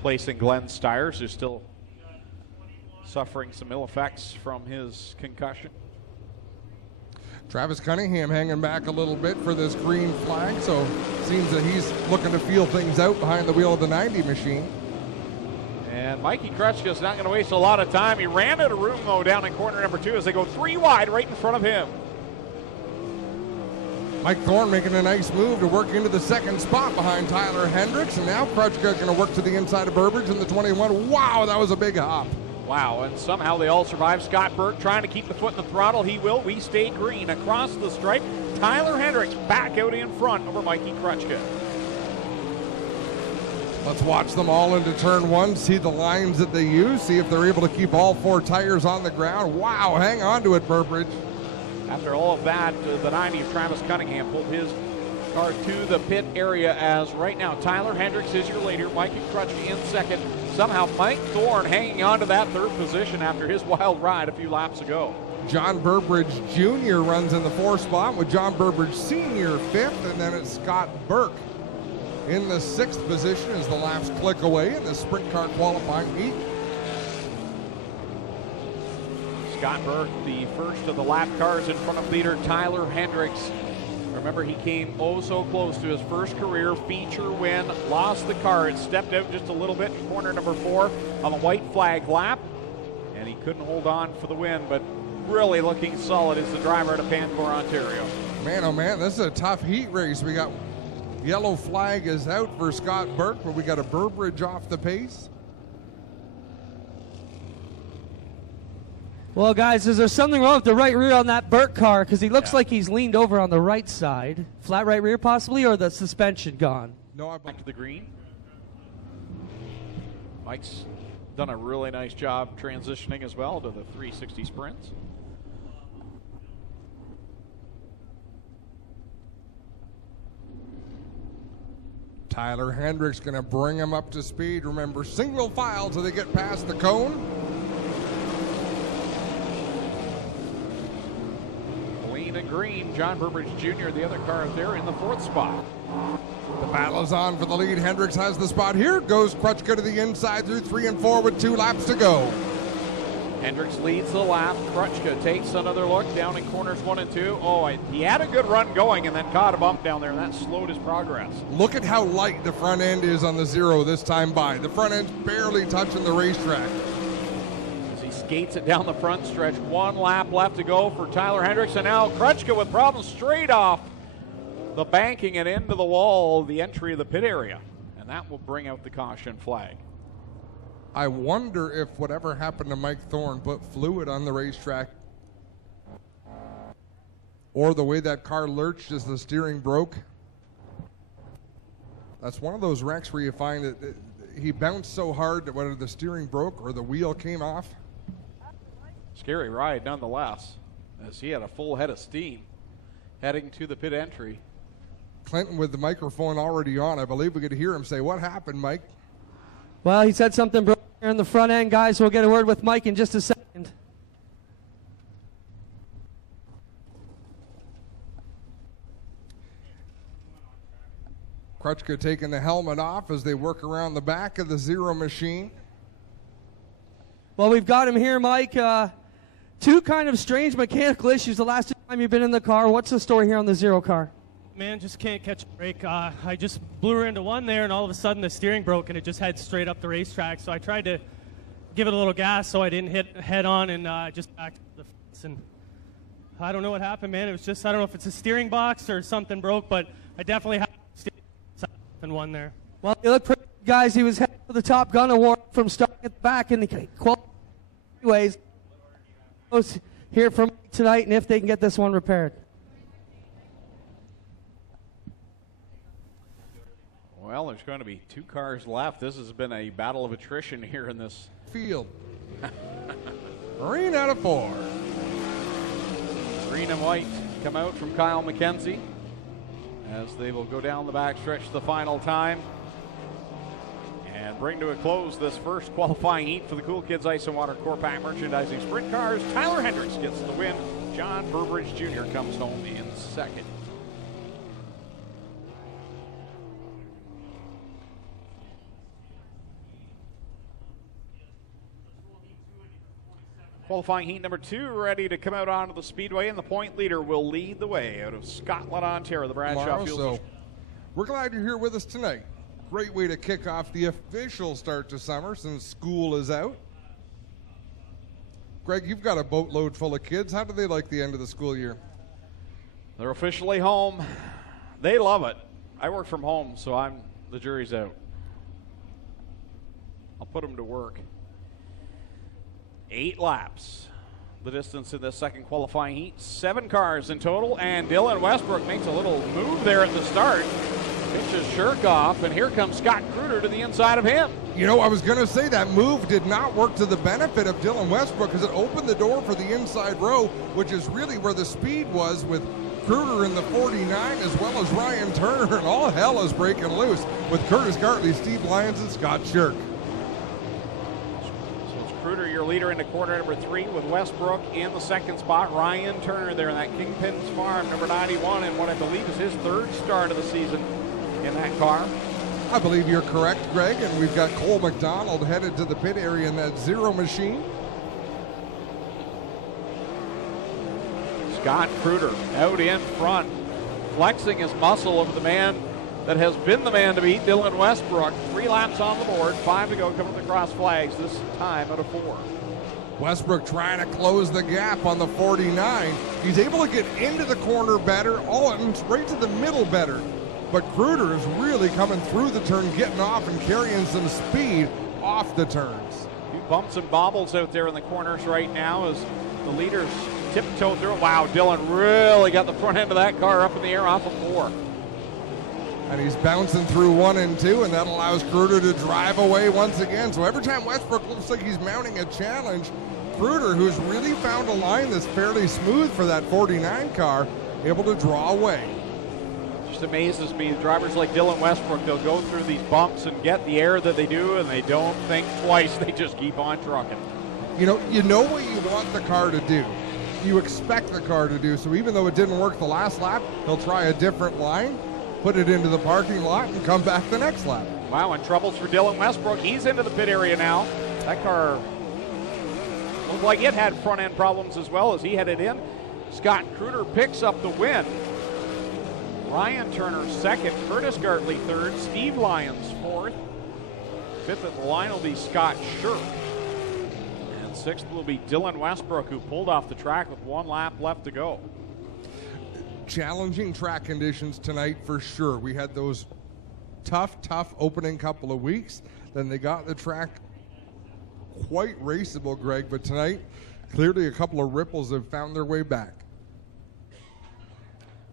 replacing dmstyres, who's still suffering some ill effects from his concussion. Travis Cunningham hanging back a little bit for this green flag, so seems that he's looking to feel things out behind the wheel of the 90 machine. And Mikey Krutchka's not going to waste a lot of time. He ran out of room, though, down in corner number 2 as they go 3 wide right in front of him. Mike Thorne making a nice move to work into the second spot behind Tyler Hendricks, and now Krutchka going to work to the inside of Burbridge in the 21. Wow, that was a big hop. Wow, and somehow they all survive. Scott Burke trying to keep the foot in the throttle. He will. We stay green across the stripe. Tyler Hendricks back out in front over Mikey Krutchka. Let's watch them all into turn 1, see the lines that they use, see if they're able to keep all 4 tires on the ground. Wow, hang on to it, Burbridge. After all of that, the 90 of Travis Cunningham pulled his car to the pit area as right now Tyler Hendricks is your leader, Mikey Krutchka in second. Somehow Mike Thorne hanging on to that 3rd position after his wild ride a few laps ago. John Burbridge Jr. runs in the 4th spot with John Burbridge Sr. 5th, and then it's Scott Burke in the 6th position as the laps click away in the sprint car qualifying heat. Scott Burke, the first of the lap cars in front of leader Tyler Hendricks. Remember, he came oh so close to his first career feature win, lost the car. It stepped out just a little bit in corner number 4 on the white flag lap, and he couldn't hold on for the win, but really looking solid as the driver out of Pancor, Ontario. Man, oh man, this is a tough heat race. We got yellow flag is out for Scott Burke, but we got a Burbridge off the pace. Well, guys, is there something wrong with the right rear on that Burke car? Because he looks like he's leaned over on the right side. Flat right rear possibly, or the suspension gone? No, Back to the green. Mike's done a really nice job transitioning as well to the 360 sprints. Tyler Hendricks going to bring him up to speed. Remember, single file till they get past the cone. And green, John Burbridge Jr., the other car out there in the 4th spot. The battle is on for the lead. Hendricks has the spot. Here goes Krutchka to the inside through 3 and 4 with 2 laps to go. Hendricks leads the lap. Krutchka takes another look down in corners 1 and 2. Oh, he had a good run going and then caught a bump down there, and that slowed his progress. Look at how light the front end is on the 0 this time by. The front end's barely touching the racetrack. Skates it down the front stretch. 1 lap left to go for Tyler Hendricks, and now Krutchka with problems straight off the banking and into the wall, the entry of the pit area, and that will bring out the caution flag. I wonder if whatever happened to Mike Thorne put fluid on the racetrack, or the way that car lurched as the steering broke. That's one of those wrecks where you find that he bounced so hard that whether the steering broke or the wheel came off. Scary ride nonetheless, as he had a full head of steam heading to the pit entry. Clinton with the microphone already on. I believe we could hear him say, "What happened, Mike?" Well, he said something broke here in the front end, guys. We'll get a word with Mike in just a second. Krutchka taking the helmet off as they work around the back of the 0 machine. Well, we've got him here, Mike. 2 kind of strange mechanical issues the last time you've been in the car. What's the story here on the 0 car? Man, just can't catch a break. I just blew her into 1 there, and all of a sudden the steering broke, and it just head straight up the racetrack. So I tried to give it a little gas so I didn't hit head on, and just backed to the fence. And I don't know what happened, man. It was just, I don't know if it's a steering box or something broke, but I definitely had and 1 there. Well, you look pretty good, guys. He was heading for the Top Gun award from starting at the back in the quality. Anyways, hear from tonight, and if they can get this one repaired. Well, there's going to be 2 cars left. This has been a battle of attrition here in this field. Green out of 4. Green and white come out from Kyle McKenzie as they will go down the backstretch the final time and bring to a close this first qualifying heat for the Cool Kids Ice and Water Core Pack Merchandising Sprint Cars. Tyler Hendricks gets the win. John Burbridge Jr. comes home in second. Qualifying heat number 2 ready to come out onto the speedway, and the point leader will lead the way out of Scotland, Ontario, the Bradshaw Fuels. So we're glad you're here with us tonight. Great way to kick off the official start to summer since school is out. Greg, you've got a boatload full of kids. How do they like the end of the school year? They're officially home. They love it. I work from home, so the jury's out. I'll put them to work. 8 laps. The distance in the second qualifying heat. 7 cars in total, and Dylan Westbrook makes a little move there at the start. Pitches Shirk off, and here comes Scott Kruder to the inside of him. You know, I was going to say that move did not work to the benefit of Dylan Westbrook because it opened the door for the inside row, which is really where the speed was with Kruder in the 49 as well as Ryan Turner, and all hell is breaking loose with Curtis Gartley, Steve Lyons, and Scott Shirk. Kruder, your leader, into corner number 3 with Westbrook in the second spot. Ryan Turner there in that Kingpins Farm, number 91, and what I believe is his 3rd start of the season in that car. I believe you're correct, Greg, and we've got Cole McDonald headed to the pit area in that Zero machine. Scott Kruder out in front, flexing his muscle over the man that has been the man to beat, Dylan Westbrook. 3 laps on the board, 5 to go, coming across flags, this time out of 4. Westbrook trying to close the gap on the 49. He's able to get into the corner better, right to the middle better. But Kruder is really coming through the turn, getting off and carrying some speed off the turns. Few bumps and bobbles out there in the corners right now as the leaders tiptoe through. Wow, Dylan really got the front end of that car up in the air off of 4. And he's bouncing through 1 and 2, and that allows Kruder to drive away once again. So every time Westbrook looks like he's mounting a challenge, Kruder, who's really found a line that's fairly smooth for that 49 car, able to draw away. Just amazes me. Drivers like Dylan Westbrook, they'll go through these bumps and get the air that they do, and they don't think twice. They just keep on trucking. You know what you want the car to do. You expect the car to do. So even though it didn't work the last lap, he'll try a different line, put it into the parking lot, and come back the next lap. Wow, and troubles for Dylan Westbrook. He's into the pit area now. That car looked like it had front-end problems as well as he headed in. Scott Kruder picks up the win. Ryan Turner 2nd, Curtis Gartley 3rd, Steve Lyons 4th. 5th at the line will be Scott Shirk. And 6th will be Dylan Westbrook, who pulled off the track with 1 lap left to go. Challenging track conditions tonight for sure. We had those tough opening couple of weeks. Then they got the track quite raceable, Greg, but tonight clearly a couple of ripples have found their way back.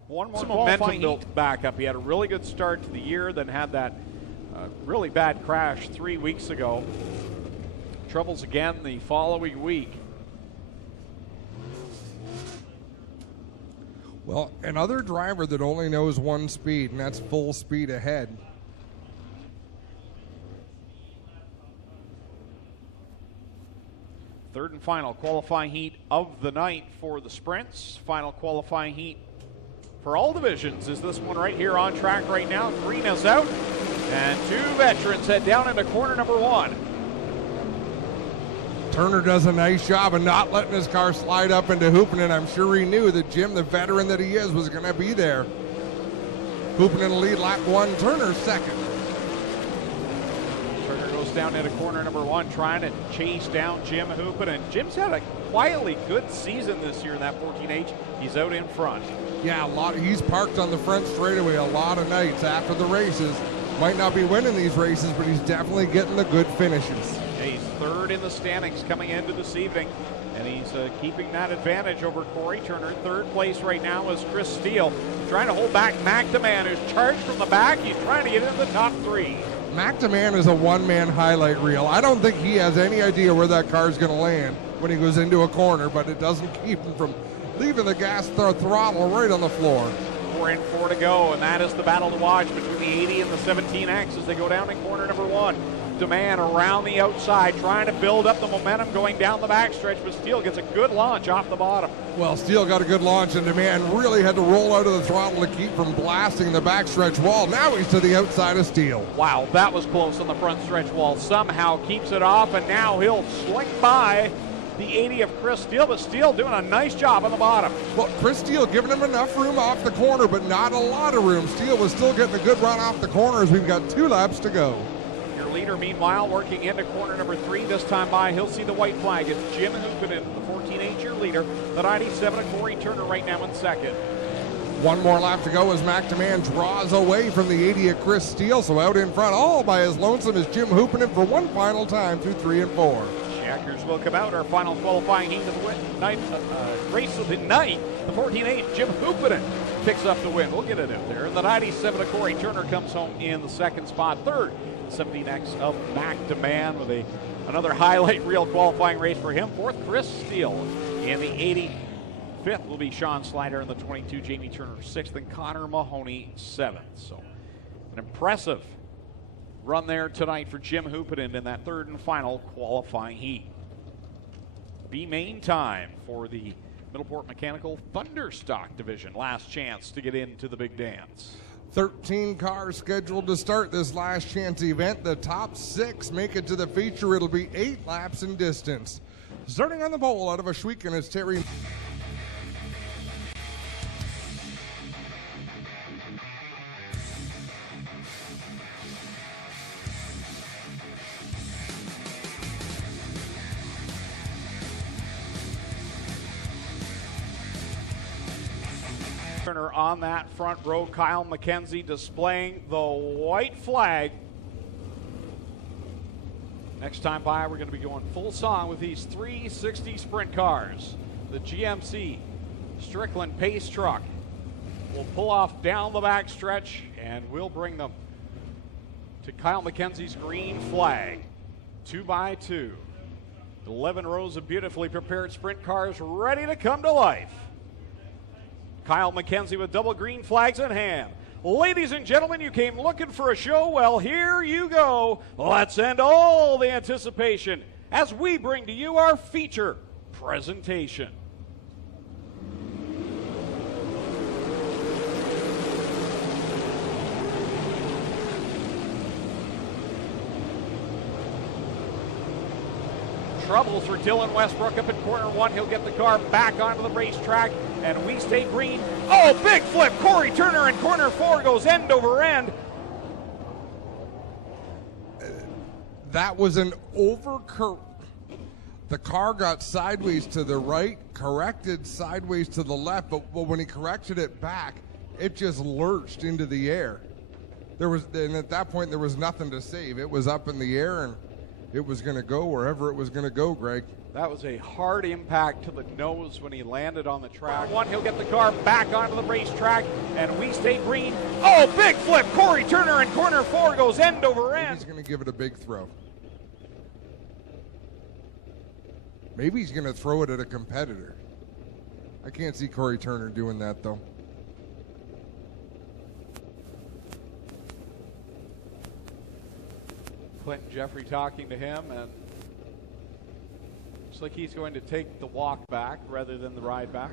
One more momentum built back up. He had a really good start to the year, then had that really bad crash 3 weeks ago. Troubles again the following week. Well, another driver that only knows 1 speed, and that's full speed ahead. Third and final qualifying heat of the night for the sprints. Final qualifying heat for all divisions is this one right here on track right now. Green is out, and 2 veterans head down into corner number 1. Turner does a nice job of not letting his car slide up into Hoopinen. I'm sure he knew that Jim, the veteran that he is, was going to be there. Hoopinen lead lap 1, Turner 2nd. Turner goes down into corner number 1, trying to chase down Jim Hoopinen. Jim's had a quietly good season this year in that 14H. He's out in front. Yeah, he's parked on the front straightaway a lot of nights after the races. Might not be winning these races, but he's definitely getting the good finishes. Yeah, he's 3rd in the standings coming into this evening, and he's keeping that advantage over Corey Turner. 3rd place right now is Chris Steele, trying to hold back McDeman, who's charged from the back. He's trying to get into the top 3. McDeman is a one-man highlight reel. I don't think he has any idea where that car is going to land when he goes into a corner, but it doesn't keep him from leaving the gas throttle right on the floor. 4 and 4 to go, and that is the battle to watch between the 80 and the 17X as they go down in corner number 1. DeMann around the outside, trying to build up the momentum going down the backstretch, but Steele gets a good launch off the bottom. Well, Steele got a good launch, and DeMann really had to roll out of the throttle to keep from blasting the backstretch wall. Now he's to the outside of Steele. Wow, that was close on the front stretch wall. Somehow keeps it off, and now he'll slink by the 80 of Chris Steele, but Steele doing a nice job on the bottom. Well, Chris Steele giving him enough room off the corner, but not a lot of room. Steele was still getting a good run off the corner as we've got 2 laps to go. Your leader, meanwhile, working into corner number 3. This time by, he'll see the white flag. It's Jim Hoopinen, the 14H year leader. The 97 of Corey Turner right now in second. 1 more lap to go as McDeman draws away from the 80 of Chris Steele. So out in front, all by his lonesome, is Jim Hoopinen for one final time through 3 and 4. Checkers will come out. Our final qualifying heat of the race of the night. The 14-8, Jim Hoopinen picks up the win. We'll get it out there. And the 97 of Corey Turner comes home in the second spot. Third, 17X of McDeman with another highlight reel qualifying race for him. Fourth, Chris Steele in the 85th will be Sean Slider in the 22, Jamie Turner 6th, and Connor Mahoney 7th. So an impressive run there tonight for Jim Hoopinen in that third and final qualifying heat. B main time for the Middleport Mechanical Thunderstock division. Last chance to get into the big dance. 13 cars scheduled to start this last chance event. The top 6 make it to the feature. It'll be 8 laps in distance. Starting on the pole out of Ashweekan is Terry. Turner on that front row. Kyle McKenzie displaying the white flag. Next time by, we're going to be going full song with these 360 sprint cars. The GMC Strickland Pace Truck will pull off down the back stretch, and we'll bring them to Kyle McKenzie's green flag. 2 by 2. 11 rows of beautifully prepared sprint cars ready to come to life. Kyle McKenzie with double green flags in hand. Ladies and gentlemen, you came looking for a show. Well, here you go. Let's end all the anticipation as we bring to you our feature presentation. Trouble for Dylan Westbrook up in corner 1. He'll get the car back onto the racetrack, and we stay green. Oh, big flip. Corey Turner in corner 4 goes end over end. That was an the car got sideways to the right, corrected sideways to the left, but when he corrected it back, it just lurched into the air. And at that point, there was nothing to save. It was up in the air, and it was going to go wherever it was going to go, Greg. That was a hard impact to the nose when he landed on the track. 1, he'll get the car back onto the racetrack, and we stay green. Oh, big flip. Corey Turner in corner 4 goes end over end. He's going to give it a big throw. Maybe he's going to throw it at a competitor. I can't see Corey Turner doing that, though. Clinton Jeffrey talking to him, and looks like he's going to take the walk back rather than the ride back.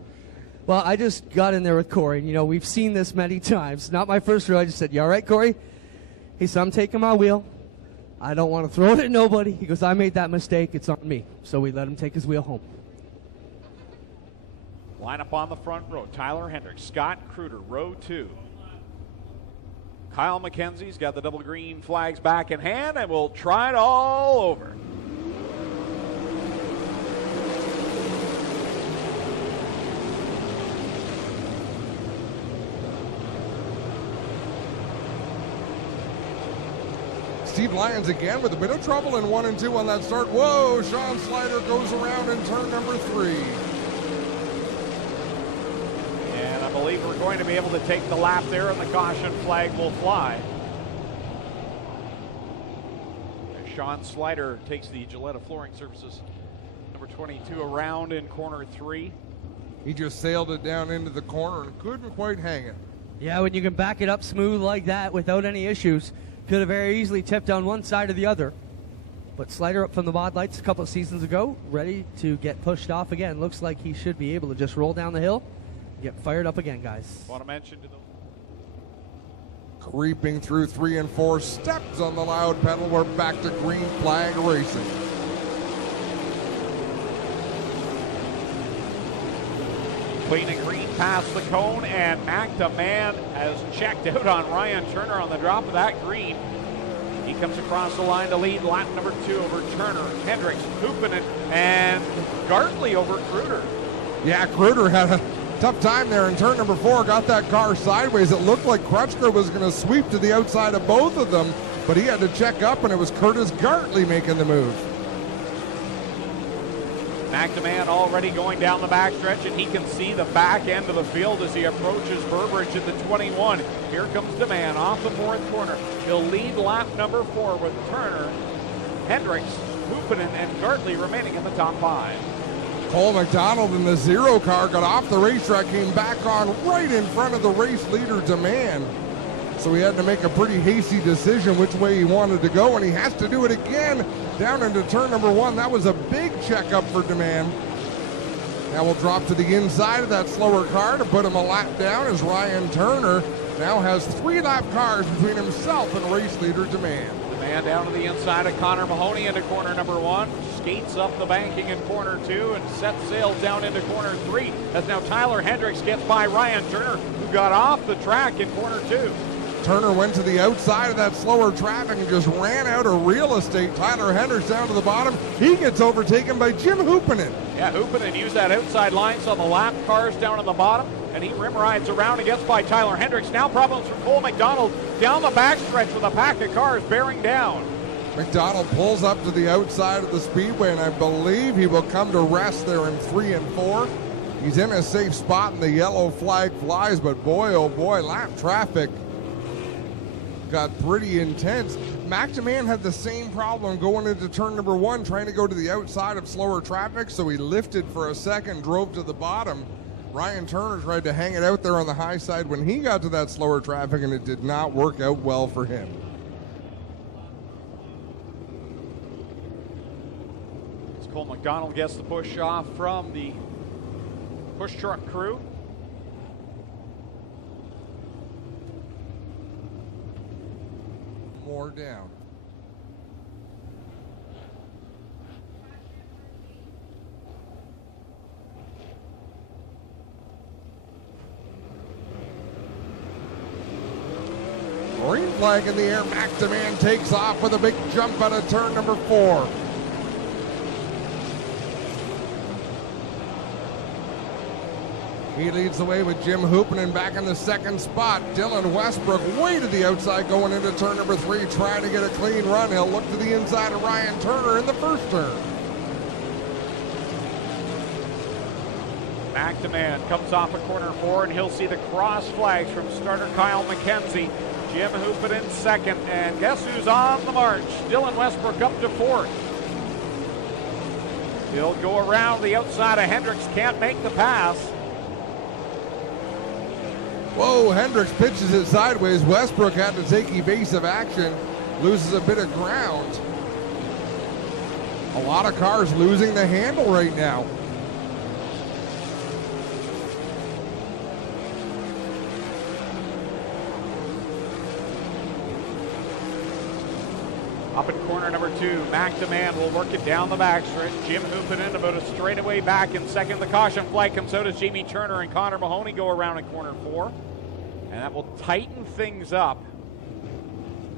Well, I just got in there with Corey. You know, we've seen this many times. Not my first row. I just said, "You all right, Corey?" He said, "I'm taking my wheel. I don't want to throw it at nobody." He goes, "I made that mistake. It's on me." So we let him take his wheel home. Line up on the front row. Tyler Hendricks, Scott Kruder, row 2. Kyle McKenzie's got the double green flags back in hand, and we'll try it all over. Steve Lyons again with a bit of trouble in 1 and 2 on that start. Whoa, Sean Slider goes around in turn number 3. And I believe we're going to be able to take the lap there, and the caution flag will fly. As Sean Slider takes the Gillette Flooring Services number 22 around in corner 3. He just sailed it down into the corner and couldn't quite hang it. Yeah, when you can back it up smooth like that without any issues, could have very easily tipped on one side or the other. But Slider up from the Mod Lights a couple of seasons ago, ready to get pushed off again. Looks like he should be able to just roll down the hill, get fired up again, guys. Want to mention to them. Creeping through 3 and 4, steps on the loud pedal. We're back to green flag racing. Clean and green past the cone, and McDeman has checked out on Ryan Turner on the drop of that green. He comes across the line to lead lap number 2 over Turner, Hendricks, Huppinen, and Gartley over Kruder. Yeah, Kruder had a tough time there in turn number 4, got that car sideways. It looked like Crutchker was going to sweep to the outside of both of them, but he had to check up, and it was Curtis Gartley making the move. McDeman already going down the backstretch, and he can see the back end of the field as he approaches Burbridge in the 21. Here comes DeMann off the 4th corner. He'll lead lap number 4 with Turner, Hendricks, Huppinen, and Gartley remaining in the top 5. Cole McDonald in the 0 car got off the racetrack, came back on right in front of the race leader, DeMann. So he had to make a pretty hasty decision which way he wanted to go, and he has to do it again down into turn number 1. That was a big checkup for DeMann. Now we'll drop to the inside of that slower car to put him a lap down as Ryan Turner now has 3 lap cars between himself and race leader DeMann. DeMann down to the inside of Connor Mahoney into corner number 1. Skates up the banking in corner 2 and sets sail down into corner 3 as now Tyler Hendricks gets by Ryan Turner, who got off the track in corner 2. Turner went to the outside of that slower traffic and just ran out of real estate. Tyler Hendricks down to the bottom. He gets overtaken by Jim Huppinen. Yeah, Huppinen used that outside line, so the lap cars down on the bottom, and he rim rides around and gets by Tyler Hendricks. Now problems for Cole McDonald down the backstretch with a pack of cars bearing down. McDonald pulls up to the outside of the speedway, and I believe he will come to rest there in 3 and 4. He's in a safe spot, and the yellow flag flies, but boy, oh boy, lap traffic got pretty intense. McDeman had the same problem going into turn number 1, trying to go to the outside of slower traffic, so he lifted for a second, drove to the bottom. Ryan Turner tried to hang it out there on the high side when he got to that slower traffic, and it did not work out well for him. As Cole McDonald gets the push off from the push truck crew. More down. Green flag in the air. McDeman takes off with a big jump out of turn number 4. He leads the way with Jim Huppinen back in the 2nd spot. Dylan Westbrook way to the outside going into turn number 3, trying to get a clean run. He'll look to the inside of Ryan Turner in the 1st turn. McDeman comes off of corner 4, and he'll see the cross flags from starter Kyle McKenzie. Jim Huppinen 2nd, and guess who's on the march? Dylan Westbrook up to 4th. He'll go around the outside of Hendricks, can't make the pass. Whoa, Hendricks pitches it sideways. Westbrook had to take evasive action, loses a bit of ground. A lot of cars losing the handle right now. Up in corner number 2, McDeman will work it down the backstretch. Jim Huppinen about a straightaway back in 2nd. The caution flag comes out as Jamie Turner and Connor Mahoney go around in corner 4. And that will tighten things up.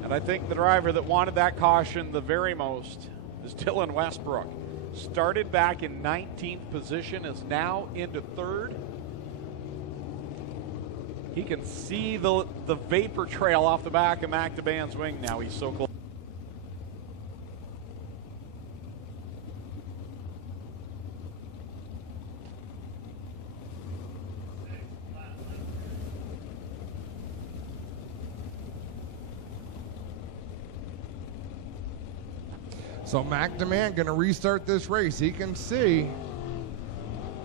And I think the driver that wanted that caution the very most is Dylan Westbrook. Started back in 19th position, is now into 3rd. He can see the vapor trail off the back of McDeman's wing now. He's so close. So McDeman going to restart this race. He can see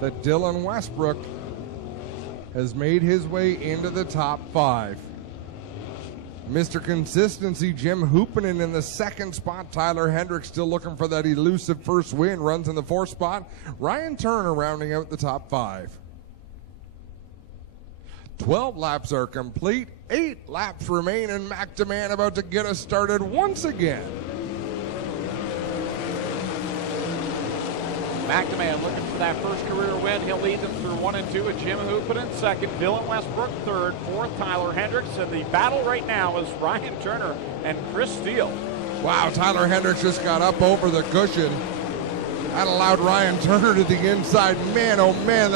that Dylan Westbrook has made his way into the top 5. Mr. Consistency, Jim Huppinen in the 2nd spot. Tyler Hendricks still looking for that elusive first win. Runs in the 4th spot. Ryan Turner rounding out the top 5. 12 laps are complete. 8 laps remain, and McDeman about to get us started once again. McNamara looking for that first career win. He'll lead them through 1 and 2 with Jim Hoopin in second, Dylan Westbrook third, fourth Tyler Hendricks, and the battle right now is Ryan Turner and Chris Steele. Wow, Tyler Hendricks just got up over the cushion. That allowed Ryan Turner to the inside. Man, oh man,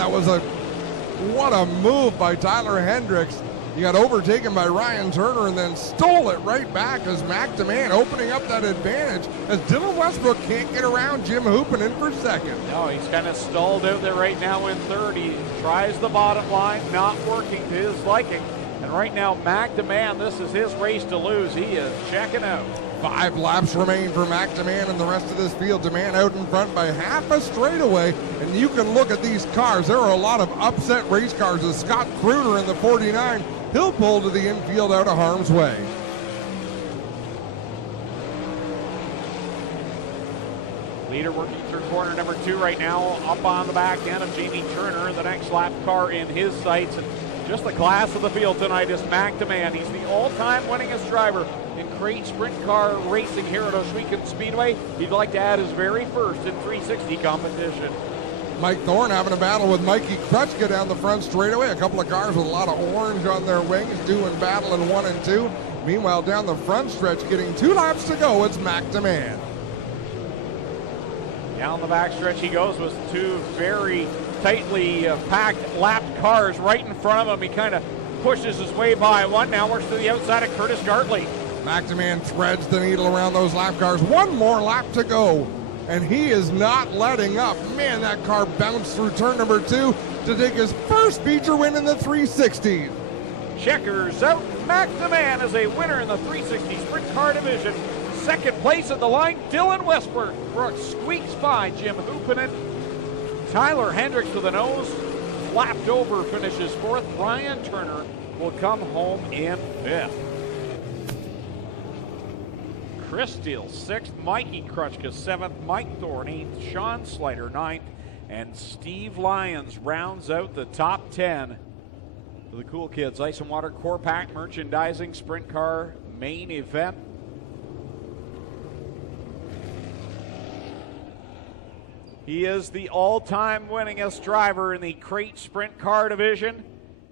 what a move by Tyler Hendricks. He got overtaken by Ryan Turner and then stole it right back as McNamara opening up that advantage as Dylan Westbrook can't get around Jim Hoopin in for second. No, he's kind of stalled out there right now in third. He tries the bottom line, not working to his liking. And right now, McNamara, this is his race to lose. He is checking out. 5 laps remain for McNamara and the rest of this field. DeMann out in front by half a straightaway. And you can look at these cars. There are a lot of upset race cars as Scott Kruger in the 49. He'll pull to the infield out of harm's way. Leader working through corner number 2 right now, up on the back end of Jamie Turner, the next lap car in his sights. And just the class of the field tonight is McNamara. He's the all-time winningest driver in crate sprint car racing here at Ohsweken Speedway. He'd like to add his very first in 360 competition. Mike Thorne having a battle with Mikey Krutchka down the front straightaway. A couple of cars with a lot of orange on their wings doing battle in 1 and 2. Meanwhile, down the front stretch, getting 2 laps to go, it's McNamara. Down the back stretch he goes with 2 very tightly packed lapped cars right in front of him. He kind of pushes his way by one. Now works to the outside of Curtis Gartley. McNamara threads the needle around those lap cars. 1 more lap to go. And he is not letting up. Man, that car bounced through turn number 2 to take his first feature win in the 360. Checkers out. McNamara is a winner in the 360 Sprint Car Division. Second place at the line, Dylan Westbrook. Brooks squeaks by Jim Hoopinen. Tyler Hendricks with a nose. Flapped over, finishes 4th. Ryan Turner will come home in 5th. Chris Steele 6th, Mikey Krutchka 7th, Mike Thorne 8th, Sean Slider 9th, and Steve Lyons rounds out the top 10 for the Cool Kids Ice and Water Core Pack Merchandising Sprint Car main event. He is the all-time winningest driver in the crate sprint car division.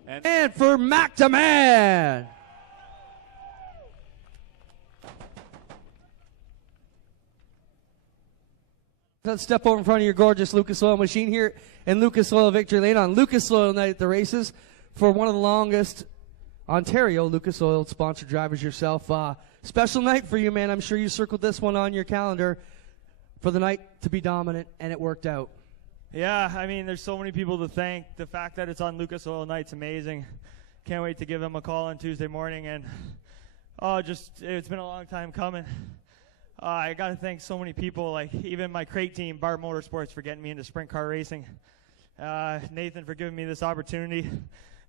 And for McNamara. Let's step over in front of your gorgeous Lucas Oil machine here in Lucas Oil Victory Lane on Lucas Oil Night at the races for one of the longest Ontario Lucas Oil sponsored drivers yourself. Special night for you, man. I'm sure you circled this one on your calendar for the night to be dominant, and it worked out. Yeah, I mean, there's so many people to thank. The fact that it's on Lucas Oil Night's amazing. Can't wait to give them a call on Tuesday morning, and it's been a long time coming. I got to thank so many people, like even my crate team, Bar Motorsports, for getting me into sprint car racing. Nathan for giving me this opportunity.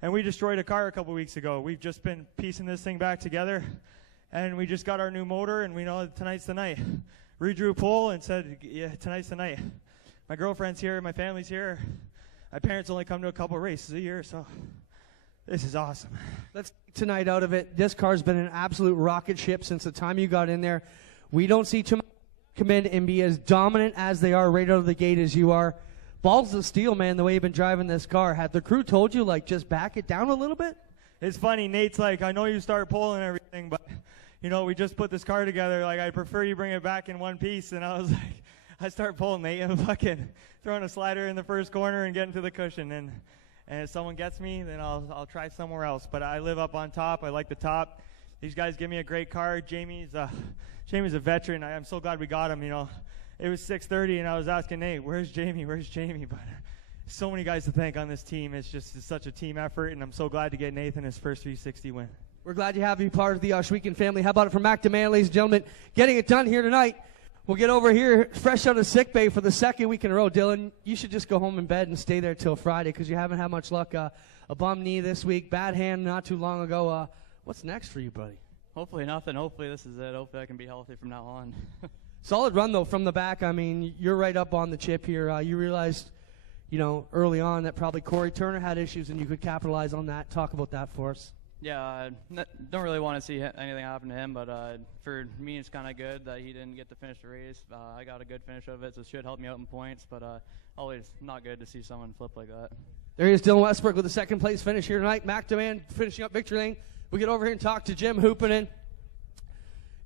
And we destroyed a car a couple weeks ago. We've just been piecing this thing back together, and we just got our new motor, and we know tonight's the night. Redrew a poll and said, yeah, tonight's the night. My girlfriend's here, my family's here. My parents only come to a couple races a year, so this is awesome. Let's take tonight out of it. This car's been an absolute rocket ship since the time you got in there. We don't see too much come in and be as dominant as they are right out of the gate as you are. Balls of steel, man, the way you've been driving this car. Had the crew told you, like, just back it down a little bit? It's funny, Nate's like, I know you start pulling everything, but, you know, we just put this car together. Like, I prefer you bring it back in one piece. And I was like, I start pulling, Nate. I'm fucking throwing a slider in the first corner and getting to the cushion. And if someone gets me, then I'll try somewhere else. But I live up on top. I like the top. These guys give me a great car. Jamie's a veteran. I'm so glad we got him, you know. It was 6:30, and I was asking Nate, where's Jamie? But so many guys to thank on this team. It's such a team effort, and I'm so glad to get Nathan his first 360 win. We're glad to have you part of the Ohsweken family. How about it for McNamara, ladies and gentlemen, getting it done here tonight. We'll get over here fresh out of sick bay for the second week in a row. Dylan, you should just go home in bed and stay there till Friday because you haven't had much luck. A bum knee this week, bad hand not too long ago. What's next for you, buddy? Hopefully nothing. Hopefully this is it. Hopefully I can be healthy from now on. Solid run, though, from the back. I mean, you're right up on the chip here. You realized, you know, early on that probably Corey Turner had issues and you could capitalize on that. Talk about that for us. Yeah, don't really want to see anything happen to him, but for me it's kind of good that he didn't get to finish the race. I got a good finish of it, so it should help me out in points, but always not good to see someone flip like that. There is Dylan Westbrook with a second place finish here tonight. Mac Demand finishing up victory lane. We get over here and talk to Jim Hoopinen.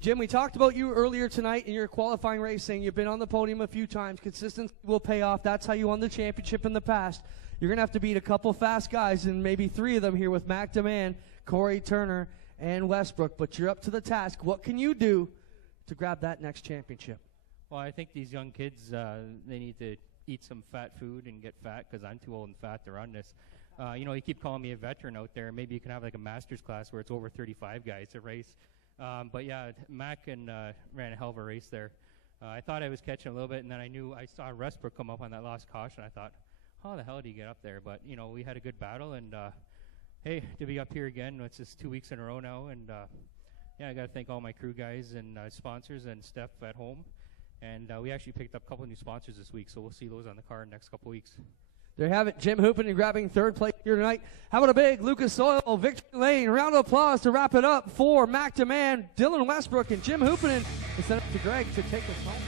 Jim, we talked about you earlier tonight in your qualifying race, saying you've been on the podium a few times. Consistency will pay off. That's how you won the championship in the past. You're going to have to beat a couple fast guys, and maybe 3 of them here with Mac Demand, Corey Turner, and Westbrook. But you're up to the task. What can you do to grab that next championship? Well, I think these young kids, they need to eat some fat food and get fat, because I'm too old and fat to run this. You keep calling me a veteran out there. Maybe you can have like a master's class where it's over 35 guys to race. But yeah, Mac ran a hell of a race there. I thought I was catching a little bit, and then I saw Westbrook come up on that last caution. I thought, how the hell did he get up there? But, we had a good battle, and hey, to be up here again, it's just 2 weeks in a row now, and yeah, I got to thank all my crew guys and sponsors and Steph at home. And we actually picked up a couple of new sponsors this week, so we'll see those on the car in the next couple weeks. There you have it, Jim Hoopinen grabbing 3rd place here tonight. How about a big Lucas Oil victory lane? Round of applause to wrap it up for Mac Demand, Dylan Westbrook, and Jim Hoopinen. It's sent up to Greg to take us home.